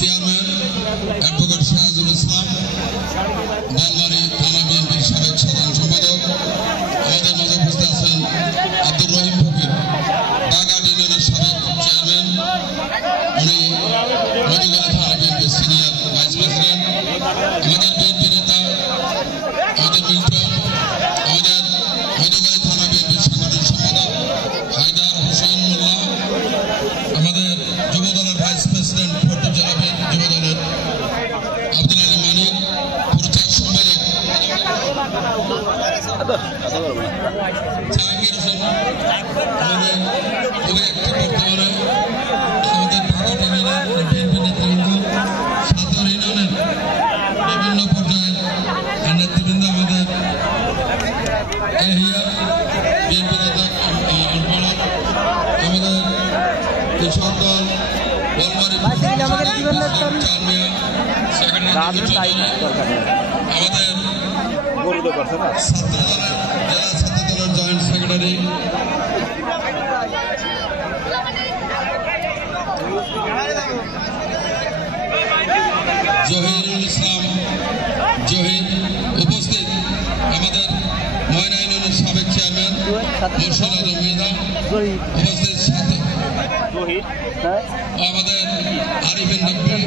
chairman advocate Sirajul Islam, Boalmari থানা বিএনপির সাবেক সাধারণ সম্পাদক, আমাদের মাঝে উপস্থিত আছেন আব্দুর রহিম ফকির, বাগাট ইউনিয়নের সাবেক চেয়ারম্যান, উনি মধুগড়া থানা বিএনপির সিনিয়র ভাইস প্রেসিডেন্ট, আমাদের বিএনপি নেতা আমাদের মিল্টন, আমাদের মধুগড়া থানা বিএনপির সাধারণ সম্পাদক হায়দার হোসেন মোল্লা, আমাদের যুবদলের ভাইস প্রেসিডেন্ট ফটো জেলা যুবদলের আব্দুল আলী মানিক, প্রচার সম্পাদক জাহাঙ্গীর হোসেন, খুবই একটি বর্তমানে আমাদের বাগাট ইউনিয়নের বিএনপি নেতৃবৃন্দ, সাতর ইউনিয়নের বিভিন্ন পর্যায়ের নেতৃবৃন্দ, আমাদের এহিয়া বিএনপি নেতা আমাদের কৃষক দল বলমারী চারমিয়া সেক্রেটারি, আমাদের জেলা ছাত্রদলের জয়েন্ট সেক্রেটারি জহিরুল ইসলাম জহির উপস্থিত, আমাদের ময়না ইউনিয়নের সাবেক চেয়ারম্যান মুর্শিদ আলম মেধা উপস্থিত, আমাদের আরিফিন নকবি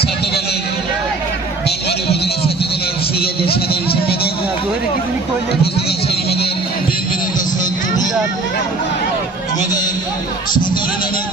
ছাত্রদলের বলমারী উপজেলা ছাত্রদলের সুযোগ্য সাধারণ সম্পাদক, উপস্থিত আছেন আমাদের বিএনপি নেতা সৈয়দ টুটু, আমাদের সাতর ইউনিয়নের